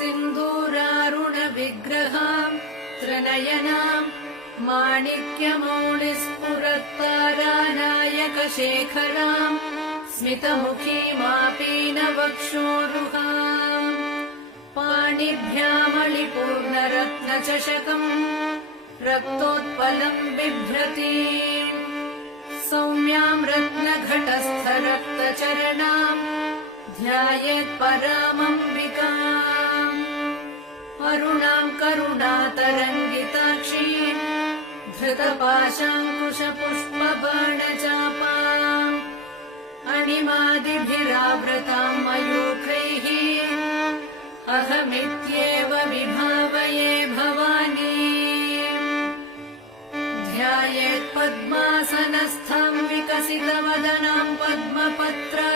सिन्दूरारुणविग्रहाम् त्रिनयनाम् माणिक्यमौलिस्फुरत्तारानायकशेखराम् स्मितमुखीमापीनवक्षोरुहाम् पाणिभ्यामणिपूर्णरत्नचषकम् रक्तोत्पलम् बिभ्रतीम् सौम्याम् रत्नघटस्थरक्तचरणाम् ध्यायेत्परामम्बिकाम् अरुणाम् करुणातरङ्गिताक्षीम् धृतपाशाङ्कुशपुष्पबाणचापाम् अणिमादिभिरावृताम् मयूखैः अहमित्येव विभावये Bhavani ध्यायेत्पद्मासनस्थाम् विकसितवदनाम् पद्मपत्रा